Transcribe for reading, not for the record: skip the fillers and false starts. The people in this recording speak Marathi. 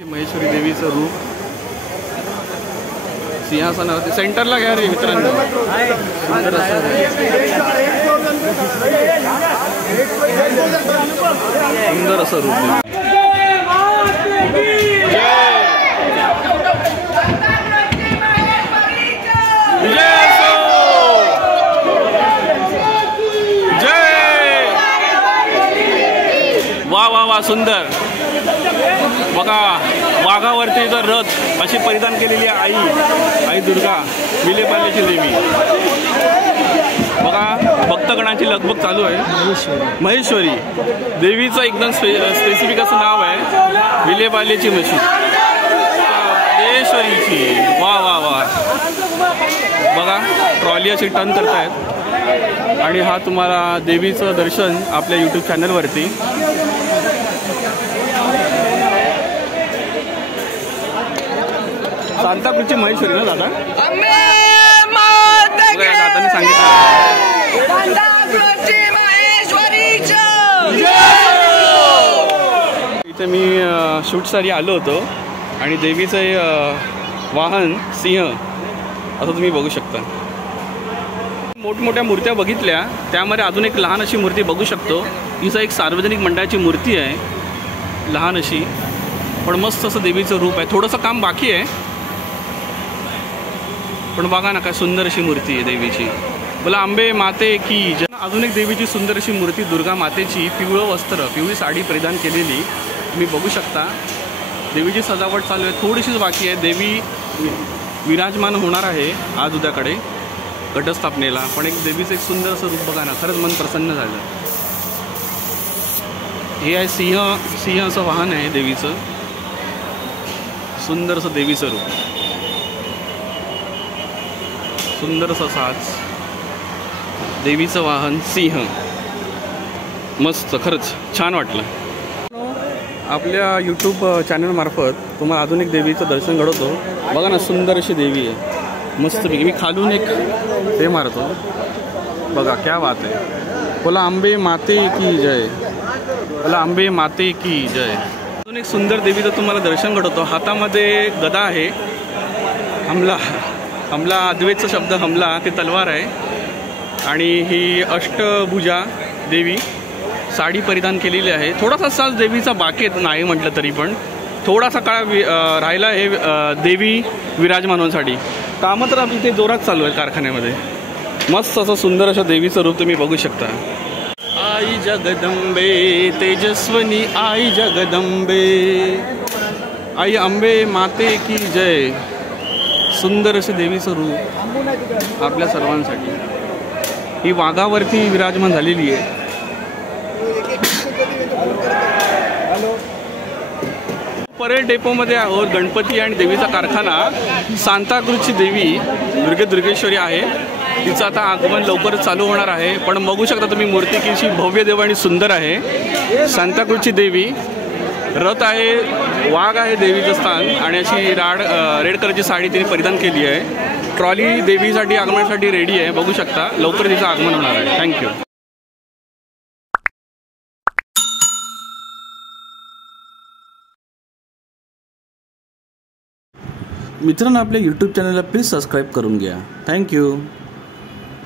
महेश्वरी देवीचं रूप सिंहासनावरती सेंटरला घ्या रे मित्रांनो. सुंदर असं रूप. वा वा वा सुंदर. बघा वाघावरती जर रथ अशी परिधान केलेली आई आई दुर्गा विलेपार्लेची देवी. बघा भक्तगणांची लगबग चालू आहे. महेश्वरी देवीचं एकदम स्पेसिफिक असं नाव आहे विलेपार्लेची मशीद महेश्वरीची. वा वा वा. बघा ट्रॉली अशी टर्न करतायत आणि हा तुम्हाला देवीचं दर्शन आपल्या यूट्यूब चॅनलवरती. सांताक्रूजची महेश्वरी ना दादा. दादाने सांगितलं इथे मी शूटसाठी आलो होतो आणि देवीचं वाहन सिंह असं तुम्ही बघू शकता. मोठमोठ्या मूर्त्या बघितल्या त्यामध्ये अजून एक लहान अशी मूर्ती बघू शकतो. हिचं एक सार्वजनिक मंडळाची मूर्ती आहे लहान अशी पण मस्त असं देवीचं रूप आहे. थोडंसं काम बाकी आहे पण बघा ना काय सुंदर अशी मूर्ती आहे देवीची. बोला अंबे माते की जय. अजून एक देवीची सुंदर अशी मूर्ती दुर्गा मातेची पिवळं वस्त्र पिवळी साडी परिधान केलेली तुम्ही बघू शकता. देवीची सजावट चालू आहे थोडीशीच बाकी आहे. देवी विराजमान होणार आहे आज उद्याकडे घटस्थापनेला. पण एक देवीचं एक सुंदर असं रूप बघा ना खरंच मन प्रसन्न झालं. हे आहे सिंह असं वाहन आहे देवीचं. सुंदर असं देवीचं रूप सुंदर असं साज देवीचं वाहन सिंह मस्त खरंच छान वाटलं. आपल्या यूट्यूब चॅनलमार्फत तुम्हाला अजून एक देवीचं दर्शन घडवतो. बघा ना सुंदर अशी देवी आहे मस्त. मी खालून एक ते मारतो बघा क्या बात आहे. बोला अंबे माते की जय. बोला अंबे माते की जय. अजून एक सुंदर देवीचं तुम्हाला दर्शन घडवतो. हातामध्ये गदा आहे. हमला अद्वैतचा शब्द हमला ते तलवार आहे आणि ही अष्टभुजा देवी साडी परिधान केलेली आहे. थोडासा साज देवीचा बाकी नाही म्हटलं तरी पण थोडासा काळ राहिला हे देवी विराजमान होण्यासाठी. कामं तर इथे जोरात चालू आहे कारखान्यामध्ये. मस्त असं सुंदर असं देवीचं रूप तुम्ही बघू शकता. आई जगदंबे तेजस्वनी आई जगदंबे आई अंबे माते की जय. सुंदर असे देवीचं रूप आपल्या सर्वांसाठी. ही वाघावरती विराजमान झालेली आहे. परेड डेपोमध्ये आहोत. गणपती आणि देवीचा कारखाना. सांताक्रूजची देवी दुर्गेश्वरी आहे. तिचं आता आगमन लवकरच चालू होणार आहे. पण बघू शकता तुम्ही मूर्ती किती भव्य देव आणि सुंदर आहे. सांताक्रूजची देवी रथ आहे वाघ आहे देवीचं स्थान आणि अशी रेड कलरची साडी तिने परिधान केली आहे. ट्रॉली देवीसाठी आगमनासाठी रेडी आहे. बघू शकता लवकर तिचं आगमन होणार आहे. थँक्यू. मित्रांनो आपल्या यूट्यूब चॅनलला प्लीज सबस्क्राईब करून घ्या. थँक्यू.